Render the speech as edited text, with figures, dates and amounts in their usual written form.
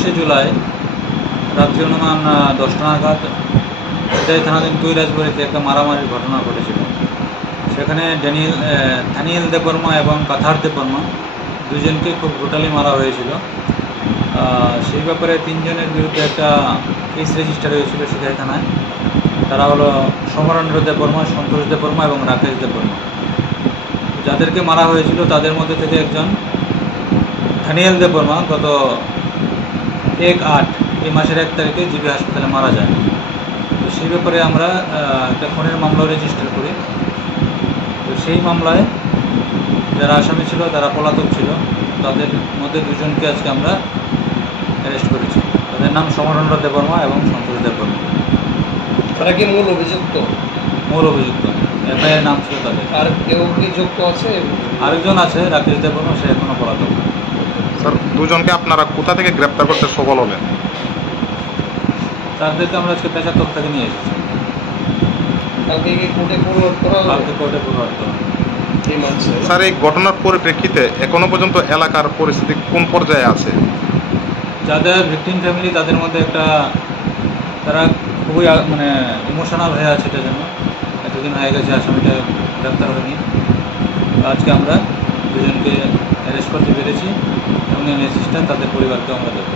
21শে জুলাই রাত্রি অনুমান 10টা নাগাদ এটাই থানাধীন কৈলাসবাড়িতে একটা মারামারির ঘটনা ঘটেছিল। সেখানে ধানিয়েল দেববর্মা এবং কাথার দেববর্মা দুজনকে খুব ব্রুটালি মারা হয়েছিল। সেই ব্যাপারে 3 জনের বিরুদ্ধে একটা কেস রেজিস্টার হয়েছিল সিধাই থানায়। তারা হলো সমরেন্দ্র দেববর্মা, সন্তোষ দেববর্মা এবং রাকেশ দেববর্মা। যাদেরকে মারা হয়েছিল তাদের মধ্যে থেকে একজন ধানিয়েল দেববর্মা গত 1/8 এই মাসের 1 তারিখে জিবি হাসপাতালে মারা যায়। তো সেই ব্যাপারে আমরা একটা খুনের মামলা রেজিস্টার করি। তো সেই মামলায় যারা আসামি ছিল তারা পলাতক ছিল। তাদের মধ্যে 2 জনকে আজকে আমরা অ্যারেস্ট করেছি। তাদের নাম সমরেন্দ্র দেববর্মা এবং সন্তোষ দেববর্মা। তারা কি মূল অভিযুক্ত? মূল অভিযুক্ত, এফআইআর নাম ছিল তাদের। আর কেউ কি যুক্ত আছে? আরেকজন আছে রাকেশ দেববর্মা, সে এখনও পলাতক। স্যার, 2 জনকে আপনারা কোথা থেকে গ্রেপ্তার করতে সফল হলেন? তাদেরকে আমরা আজকে পেশাতক থেকে নিয়ে এসেছি। কালকে কি কোর্টে ফরওয়ার্ড করা হবে? কালকে কোর্টে ফরওয়ার্ড করা হবে। এই মানছে স্যার, এই ঘটনার পরিপ্রেক্ষিতে এখনো পর্যন্ত এলাকার পরিস্থিতি কোন পর্যায়ে আছে? যাদের ভিকটিম ফ্যামিলি তাদের মধ্যে একটা তারা খুবই ইমোশনাল হয়ে আছে। এটা যেন এতদিন হয়ে গেছে আসামিটা গ্রেপ্তার হয়নি। আজকে আমরা 2 জনকে অ্যারেস্ট করতে পেরেছি এবং অ্যাসিস্ট্যান্ট তাদের পরিবারকেও আমরা দেবো।